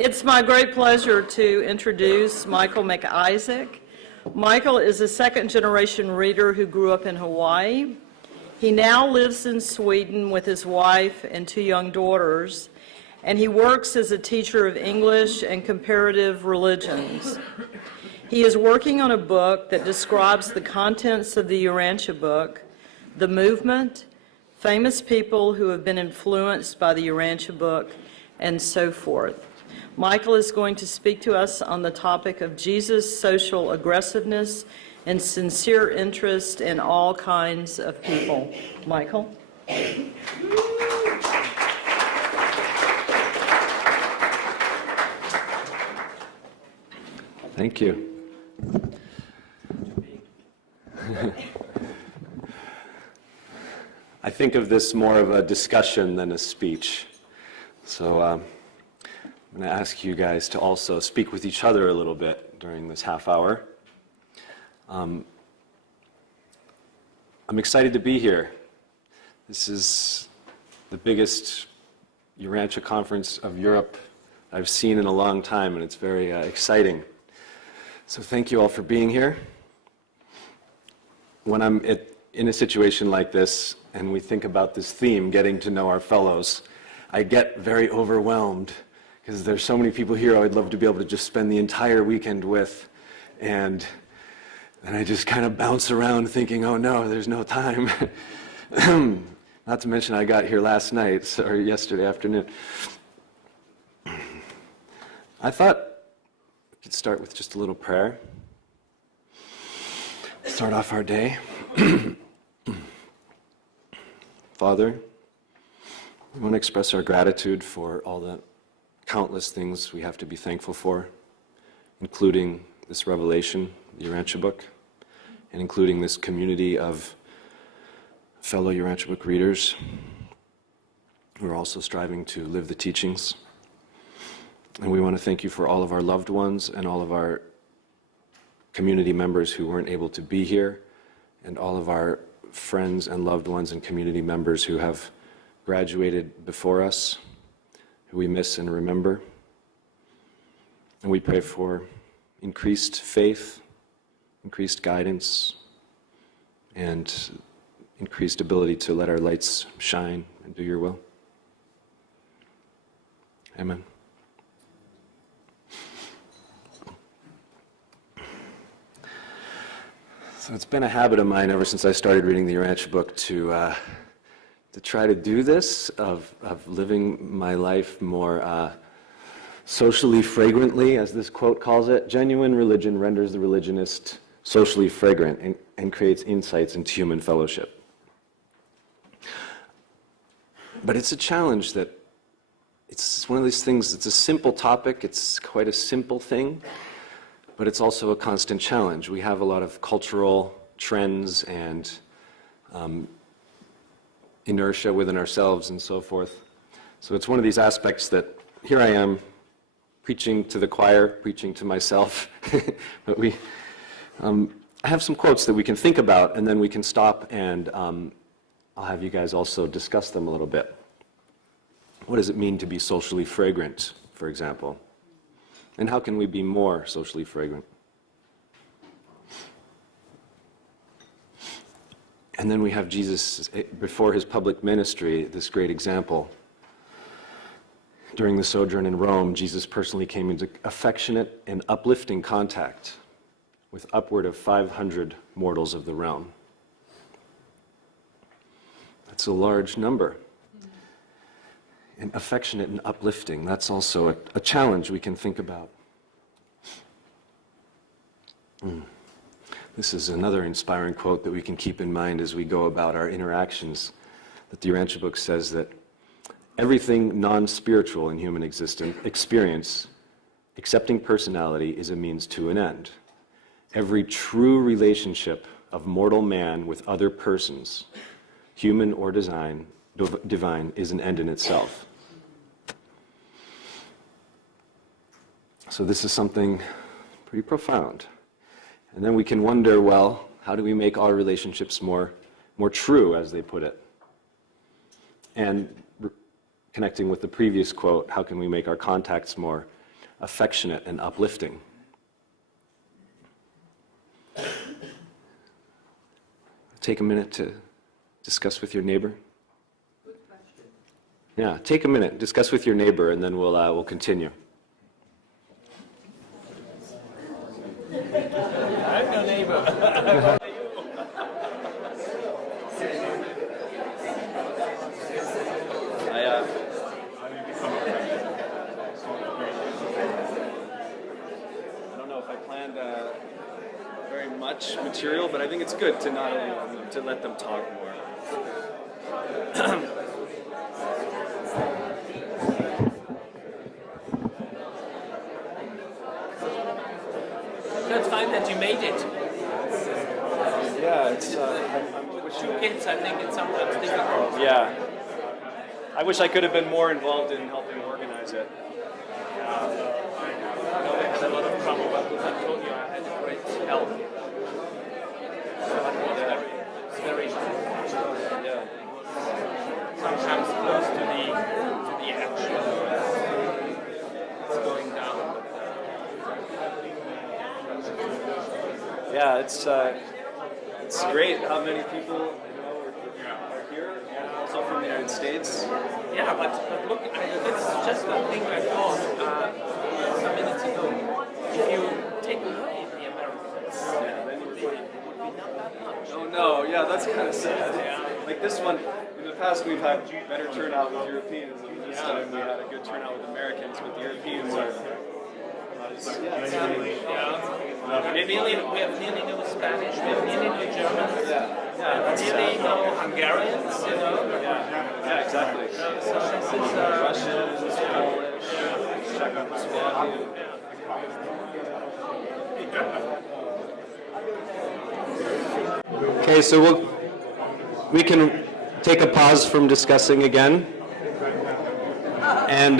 It's my great pleasure to introduce Michael MacIsaac. Michael is a second-generation reader who grew up in Hawaii. He now lives in Sweden with his wife and two young daughters, and he works as a teacher of English and comparative religions. He is working on a book that describes the contents of the Urantia book, the movement, famous people who have been influenced by the Urantia book, and so forth. Michael is going to speak to us on the topic of Jesus' social aggressiveness and sincere interest in all kinds of people. Michael? Thank you. I think of this more of a discussion than a speech. So I'm going to ask you guys to also speak with each other a little bit during this half hour. I'm excited to be here. This is the biggest Urantia conference of Europe I've seen in a long time, and it's very exciting. So thank you all for being here. When I'm in a situation like this, and we think about this theme, getting to know our fellows, I get very overwhelmed because there's so many people here I'd love to be able to just spend the entire weekend with, and I just kind of bounce around thinking, oh no, there's no time. Not to mention I got here last night, or yesterday afternoon. I thought we could start with just a little prayer. Start off our day. Father, we want to express our gratitude for all the countless things we have to be thankful for, including this revelation, the Urantia book, and including this community of fellow Urantia book readers who are also striving to live the teachings. And we want to thank you for all of our loved ones and all of our community members who weren't able to be here, and all of our friends and loved ones and community members who have graduated before us, who we miss and remember. And we pray for increased faith, increased guidance, and increased ability to let our lights shine and do your will. Amen. So it's been a habit of mine ever since I started reading the Urantia book to try to do this, of living my life more socially fragrantly, as this quote calls it. Genuine religion renders the religionist socially fragrant and creates insights into human fellowship. But it's a challenge that it's one of these things, it's a simple topic, it's quite a simple thing, but it's also a constant challenge. We have a lot of cultural trends and inertia within ourselves and so forth. So it's one of these aspects that here I am preaching to the choir, preaching to myself, but I have some quotes that we can think about, and then we can stop and I'll have you guys also discuss them a little bit. What does it mean to be socially fragrant, for example? And how can we be more socially fragrant? And then we have Jesus, before his public ministry, this great example. During the sojourn in Rome, Jesus personally came into affectionate and uplifting contact with upward of 500 mortals of the realm. That's a large number. And affectionate and uplifting, that's also a challenge we can think about. This is another inspiring quote that we can keep in mind as we go about our interactions, that the Urantia book says that everything non-spiritual in human experience, excepting personality, is a means to an end. Every true relationship of mortal man with other persons, human or divine, is an end in itself. So this is something pretty profound. And then we can wonder, well, how do we make our relationships more true, as they put it? And connecting with the previous quote, how can we make our contacts more affectionate, and uplifting. Take a minute to discuss with your neighbor. Good question. Yeah, take a minute, discuss with your neighbor, and then we'll continue. I'm your neighbor. I don't know if I planned very much material, but I think it's good to not to let them talk more. That's fine that you made it. Yeah, it's. With two kids, I think it's sometimes difficult. Yeah, I wish I could have been more involved in helping organize it. I know they had a lot of trouble, but I told you I had great help. But it was very Yeah. sometimes close to the action. It's going down. Yeah, it's great how many people are here, also from the United States. Yeah, but look, it's just one thing I thought some minutes ago. If you take away the Americans, Then it would be not that much. Oh no, yeah, that's kind of sad. Like this one, in the past we've had better turnout with Europeans, and this time we had a good turnout with Americans, but the Europeans are not as... We have nearly no Spanish, we have nearly no German, that's nearly no Hungarians, you know. Yeah, exactly. So this is Russians, Polish, Czechoslovakian. Okay, so we can take a pause from discussing again. And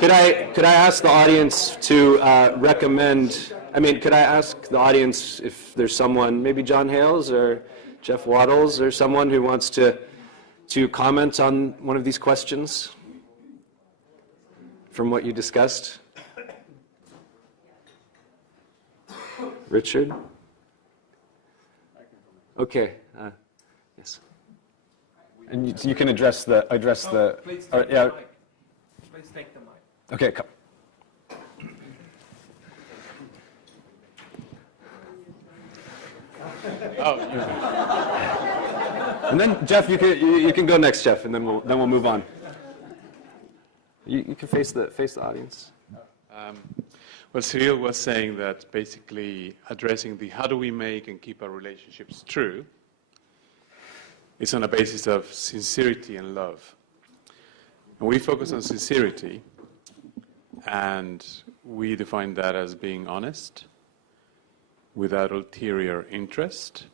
could I ask the audience to recommend, could I ask the audience if there's someone, maybe John Hales or Jeff Waddles or someone who wants to comment on one of these questions from what you discussed? Richard? Okay. Yes. And you can address the please take the mic. Please take the mic. Okay, come. And then Jeff, you can go next, Jeff, and then we'll move on. You can face the audience. Well, Cyril was saying that basically addressing the how do we make and keep our relationships true is on a basis of sincerity and love. And we focus on sincerity, and we define that as being honest, without ulterior interest,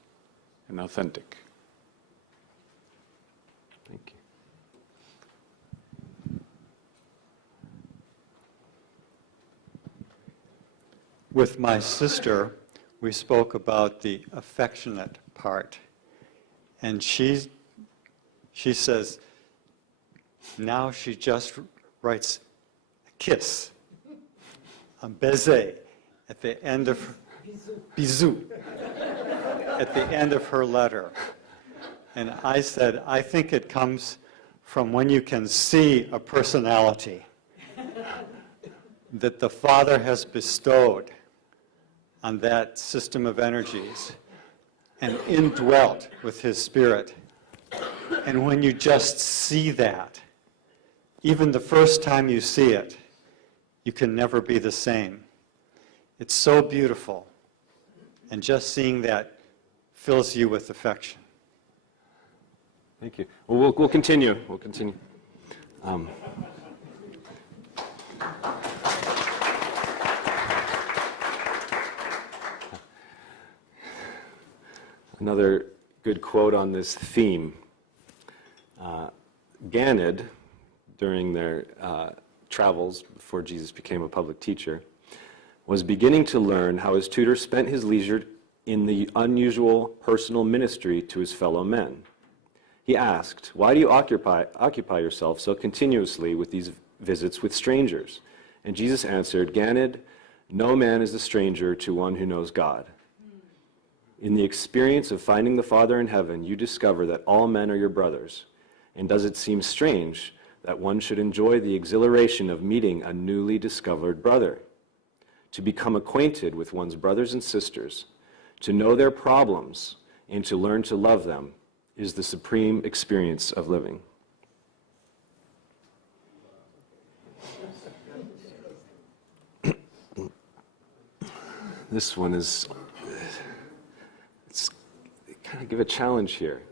and authentic. Thank you. With my sister, we spoke about the affectionate part. And she says, now she just writes a kiss, a baiser, at the end of bisou, at the end of her letter. And I said, I think it comes from when you can see a personality that the Father has bestowed on that system of energies and indwelt with His Spirit. And when you just see that, even the first time you see it, you can never be the same. It's so beautiful. And just seeing that fills you with affection. Thank you. Well, we'll continue. We'll continue. Another good quote on this theme. Ganid, during their travels before Jesus became a public teacher, was beginning to learn how his tutor spent his leisure in the unusual personal ministry to his fellow men. He asked, "Why do you occupy yourself so continuously with these visits with strangers? And Jesus answered, Ganid, no man is a stranger to one who knows God. In the experience of finding the Father in heaven, you discover that all men are your brothers. And does it seem strange that one should enjoy the exhilaration of meeting a newly discovered brother? To become acquainted with one's brothers and sisters, to know their problems, and to learn to love them is the supreme experience of living. This one is, they kind of give a challenge here.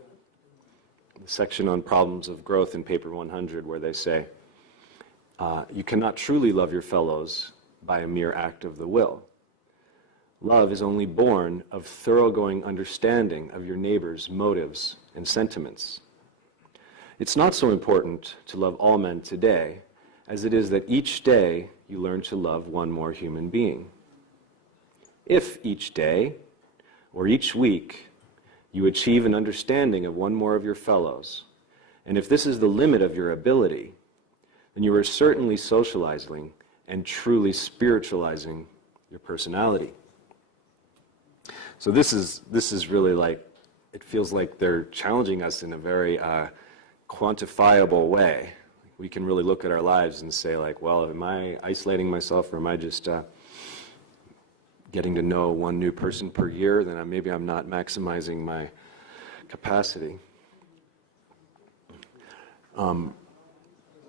The section on problems of growth in paper 100, where they say, you cannot truly love your fellows by a mere act of the will. Love is only born of thoroughgoing understanding of your neighbor's motives and sentiments. It's not so important to love all men today as it is that each day you learn to love one more human being. If each day or each week you achieve an understanding of one more of your fellows, and if this is the limit of your ability, then you are certainly socializing and truly spiritualizing your personality. So this is really like, it feels like they're challenging us in a very quantifiable way. We can really look at our lives and say like, well, am I isolating myself, or am I just getting to know one new person per year? Then maybe I'm not maximizing my capacity.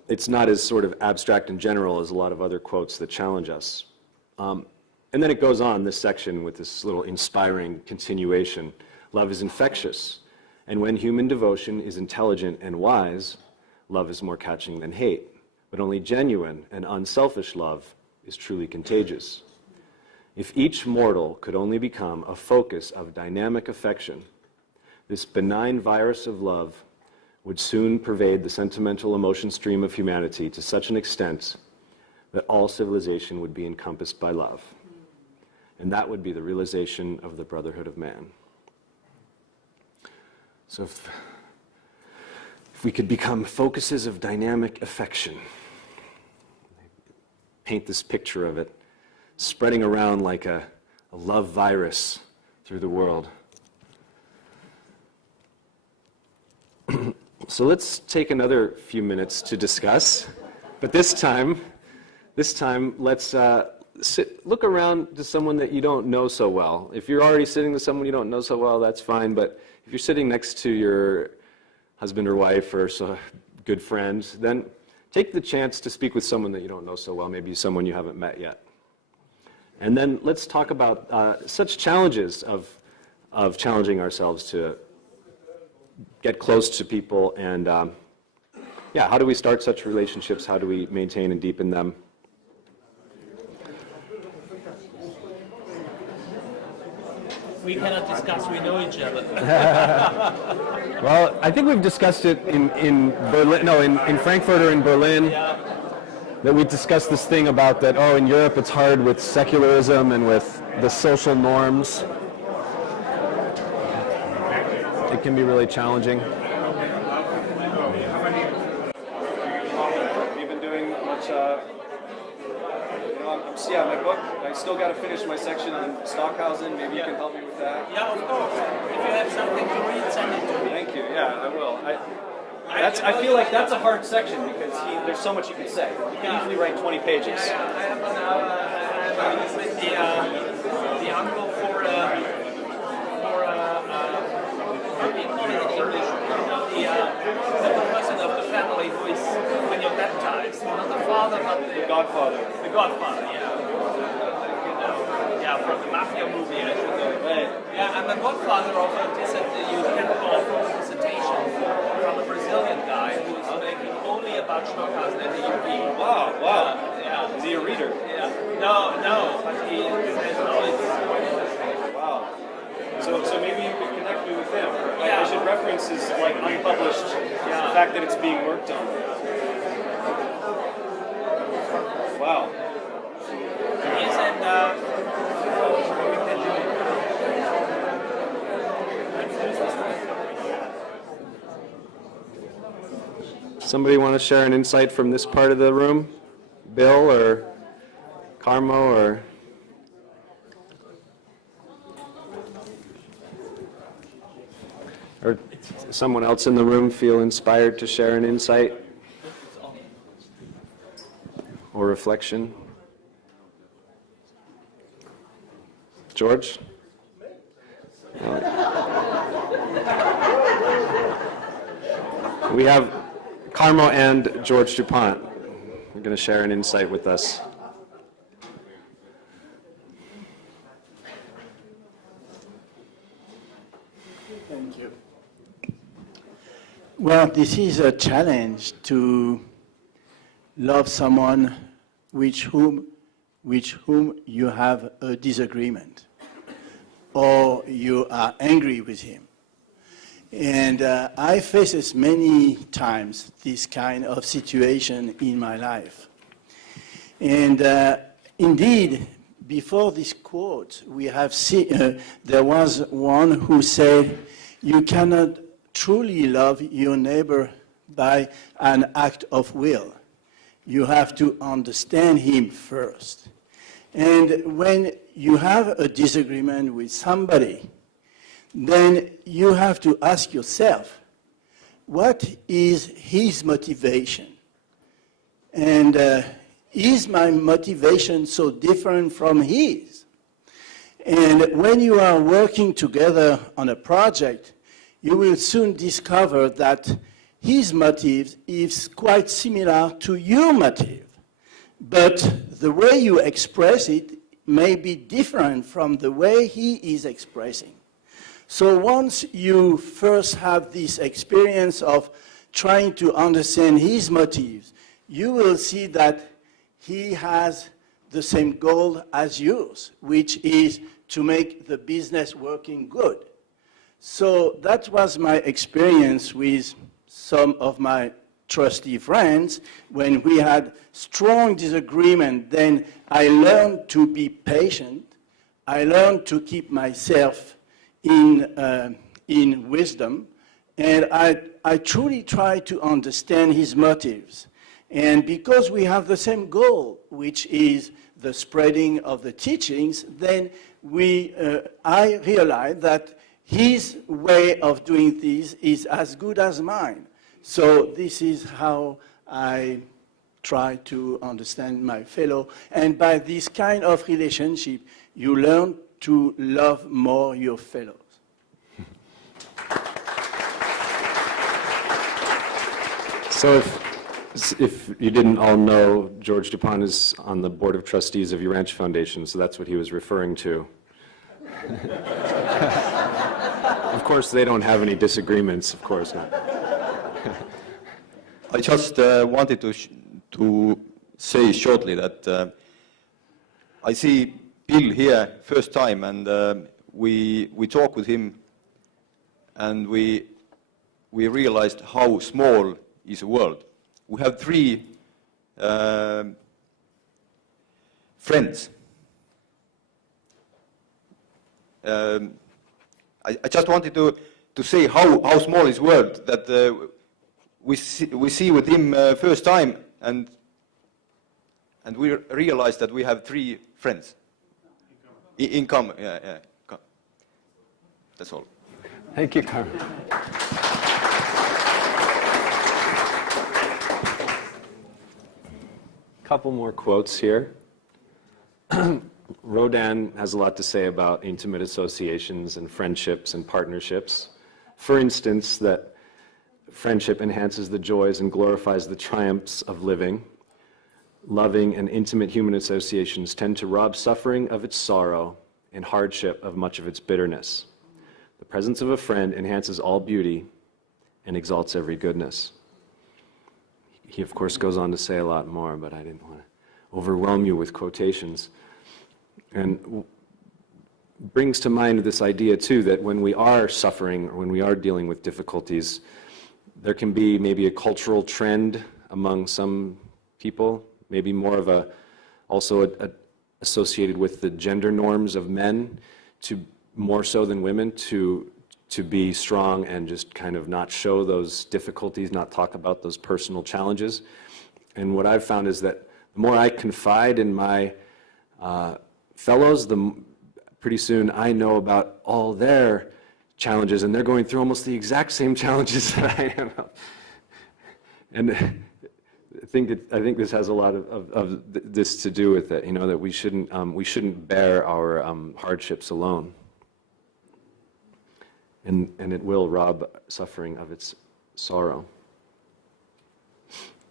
It's not as sort of abstract and general as a lot of other quotes that challenge us. And then it goes on, this section, with this little inspiring continuation. Love is infectious, and when human devotion is intelligent and wise, love is more catching than hate. But only genuine and unselfish love is truly contagious. If each mortal could only become a focus of dynamic affection, this benign virus of love would soon pervade the sentimental emotion stream of humanity to such an extent that all civilization would be encompassed by love. And that would be the realization of the brotherhood of man. So if we could become focuses of dynamic affection, paint this picture of it, spreading around like a love virus through the world. So let's take another few minutes to discuss, but this time let's look around to someone that you don't know so well. If you're already sitting with someone you don't know so well, that's fine, but if you're sitting next to your husband or wife or good friends, then take the chance to speak with someone that you don't know so well, maybe someone you haven't met yet. And then let's talk about such challenges of challenging ourselves to get close to people, and how do we start such relationships? How do we maintain and deepen them? We cannot discuss, we know each other. Well, I think we've discussed it in Berlin, in Frankfurt or in Berlin, that we discussed this thing about that, in Europe it's hard with secularism and with the social norms. It can be really challenging. Have you been doing much, my book, I still got to finish my section on Stockhausen. Maybe you can help me with that. Yeah, of course. If you have something to read, send it to me. Thank you, I will. I feel like that's a hard section because there's so much you can say. You can easily write 20 pages. I have the uncle for how do you call it in English? The person of the family who is, when you're baptized, not the father, but the Godfather. The godfather, from the mafia movie, I should know. Right. Yeah, I'm the godfather of a dissertation from a Brazilian guy who is making only about Stockhausen and the UP. Wow. Yeah. Is he a reader? Yeah. No, but he has knowledge. Wow. So maybe you could connect me with him. Yeah. I should reference his unpublished, the fact that it's being worked on. Wow. He's in, Somebody want to share an insight from this part of the room? Bill or Carmo or? Or someone else in the room feel inspired to share an insight or reflection? George? We have Carmo and George DuPont. They're going to share an insight with us. Thank you. Well, this is a challenge to love someone with whom you have a disagreement or you are angry with him. And I faced many times this kind of situation in my life. And indeed, before this quote, we have seen, there was one who said, you cannot truly love your neighbor by an act of will. You have to understand him first. And when you have a disagreement with somebody, then you have to ask yourself, what is his motivation? And is my motivation so different from his? And when you are working together on a project, you will soon discover that his motive is quite similar to your motive. But the way you express it may be different from the way he is expressing. So once you first have this experience of trying to understand his motives, you will see that he has the same goal as yours, which is to make the business working good. So that was my experience with some of my trusty friends. When we had strong disagreement, then I learned to be patient. I learned to keep myself in wisdom, and I truly try to understand his motives. And because we have the same goal, which is the spreading of the teachings, then I realized that his way of doing this is as good as mine. So this is how I try to understand my fellow. And by this kind of relationship, you learn to love more your fellows. So if you didn't all know, George DuPont is on the board of trustees of Urantia Foundation, so that's what he was referring to. Of course, they don't have any disagreements, of course not. I just wanted to say shortly that I see Bill here first time, and we talked with him, and we realized how small is the world. We have 3 friends. I just wanted to say how small is the world, that we see with him first time, and we realize that we have 3 friends in common. Yeah. That's all. Thank you, Carmen. Couple more quotes here. Rodin has a lot to say about intimate associations and friendships and partnerships. For instance, that friendship enhances the joys and glorifies the triumphs of living. Loving and intimate human associations tend to rob suffering of its sorrow and hardship of much of its bitterness. The presence of a friend enhances all beauty and exalts every goodness. He, of course, goes on to say a lot more, but I didn't want to overwhelm you with quotations. And brings to mind this idea, too, that when we are suffering or when we are dealing with difficulties, there can be maybe a cultural trend among some people, maybe more of associated with the gender norms of men, to more so than women, to to be strong and just kind of not show those difficulties, not talk about those personal challenges. And what I've found is that the more I confide in my fellows, pretty soon I know about all their challenges, and they're going through almost the exact same challenges that I am. And I think this has a lot of this to do with it, that we shouldn't bear our hardships alone. And it will rob suffering of its sorrow.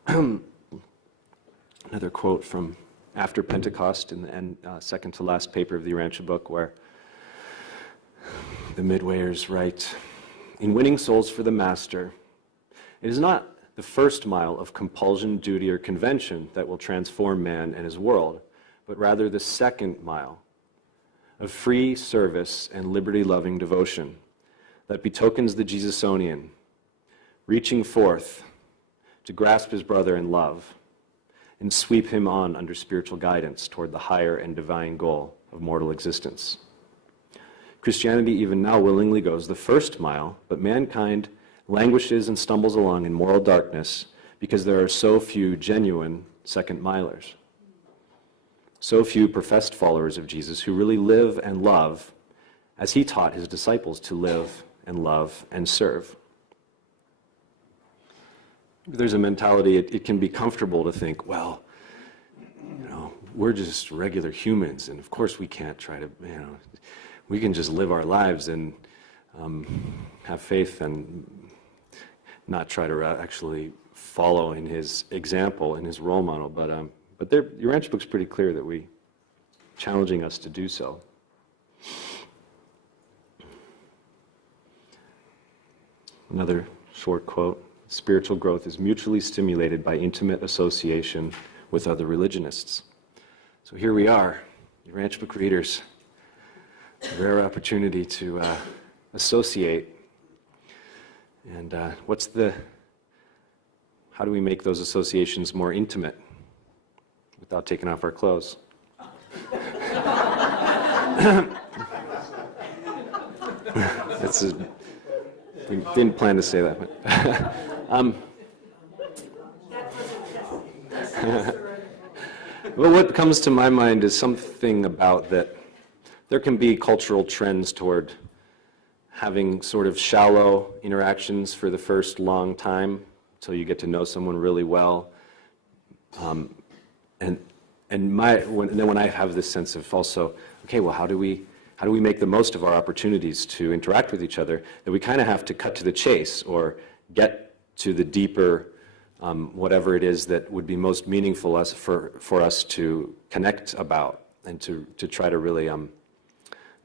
Another quote from after Pentecost in the end, second to last paper of the Urantia book, where the midwayers write, "In winning souls for the Master, it is not the first mile of compulsion, duty, or convention that will transform man and his world, but rather the second mile of free service and liberty-loving devotion that betokens the Jesusonian, reaching forth to grasp his brother in love and sweep him on under spiritual guidance toward the higher and divine goal of mortal existence. Christianity even now willingly goes the first mile, but mankind languishes and stumbles along in moral darkness because there are so few genuine second milers, so few professed followers of Jesus who really live and love as he taught his disciples to live and love and serve." There's a mentality, it can be comfortable to think, well, we're just regular humans, and of course we can't try to, we can just live our lives and have faith and not try to actually follow in his example, in his role model. But the Urantia book's pretty clear that challenging us to do so. Another short quote: "Spiritual growth is mutually stimulated by intimate association with other religionists." So here we are, Urantia book readers, a rare opportunity to associate. And how do we make those associations more intimate without taking off our clothes? We didn't plan to say that, but well, what comes to my mind is something about that there can be cultural trends toward having sort of shallow interactions for the first long time until you get to know someone really well. And then when I have this sense of also, okay, well, how do we make the most of our opportunities to interact with each other, that we kind of have to cut to the chase or get to the deeper, whatever it is that would be most meaningful for us to connect about, and to try to really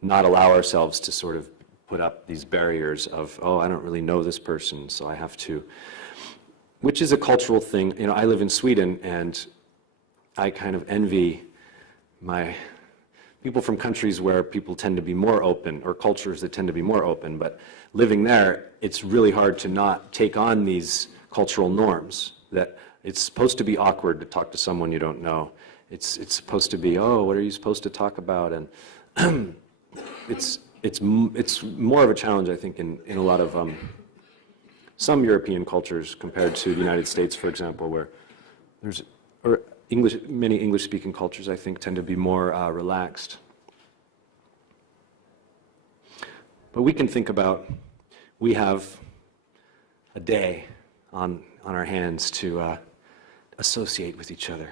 not allow ourselves to sort of put up these barriers of, oh, I don't really know this person, so I have to, which is a cultural thing. I live in Sweden, and I kind of envy my people from countries where people tend to be more open, or cultures that tend to be more open, but living there, it's really hard to not take on these cultural norms, that it's supposed to be awkward to talk to someone you don't know. It's supposed to be, oh, what are you supposed to talk about? And it's more of a challenge, I think, in a lot of some European cultures compared to the United States, for example, where many English-speaking cultures, I think, tend to be more relaxed. But we can think about, we have a day on our hands to associate with each other.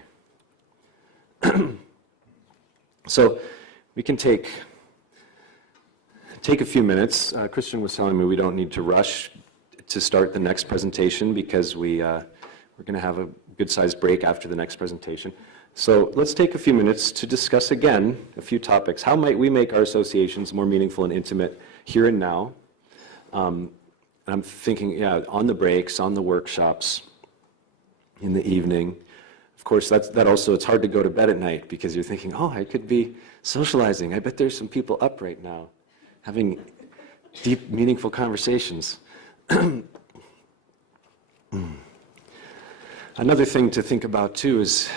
So we can take a few minutes. Christian was telling me we don't need to rush to start the next presentation because we're going to have a good-sized break after the next presentation. So let's take a few minutes to discuss again a few topics. How might we make our associations more meaningful and intimate here and now? I'm thinking, on the breaks, on the workshops, in the evening. Of course, that also, it's hard to go to bed at night because you're thinking, oh, I could be socializing. I bet there's some people up right now having deep, meaningful conversations. Another thing to think about, too, is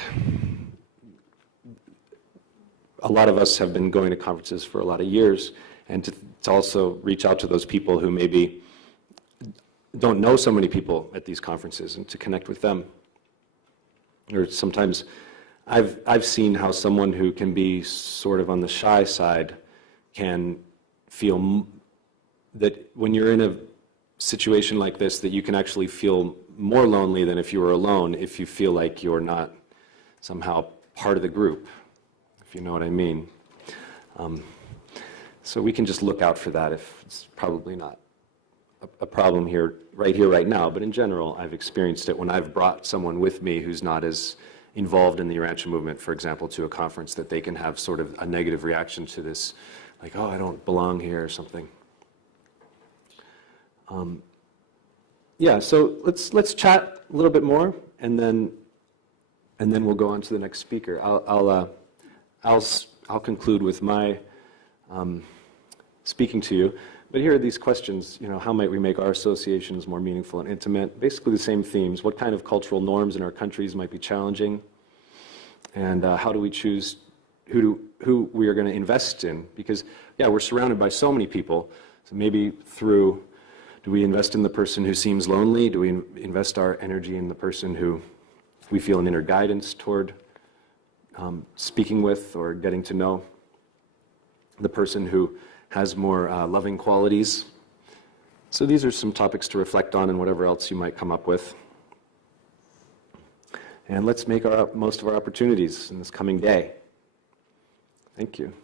a lot of us have been going to conferences for a lot of years, and to also reach out to those people who maybe don't know so many people at these conferences and to connect with them. Or sometimes I've seen how someone who can be sort of on the shy side can feel that when you're in a situation like this, that you can actually feel more lonely than if you were alone, if you feel like you're not somehow part of the group, if you know what I mean. So we can just look out for that if it's probably not a problem here, right now, but in general, I've experienced it when I've brought someone with me who's not as involved in the Urantia movement, for example, to a conference, that they can have sort of a negative reaction to this, like, oh, I don't belong here or something. Yeah, so let's chat a little bit more, and then we'll go on to the next speaker. I'll conclude with my speaking to you. But here are these questions, how might we make our associations more meaningful and intimate? Basically the same themes. What kind of cultural norms in our countries might be challenging? And how do we choose who we are going to invest in? Because, yeah, we're surrounded by so many people. So maybe do we invest in the person who seems lonely? Do we invest our energy in the person who we feel an inner guidance toward speaking with or getting to know? The person who has more loving qualities. So these are some topics to reflect on and whatever else you might come up with. And let's make most of our opportunities in this coming day. Thank you.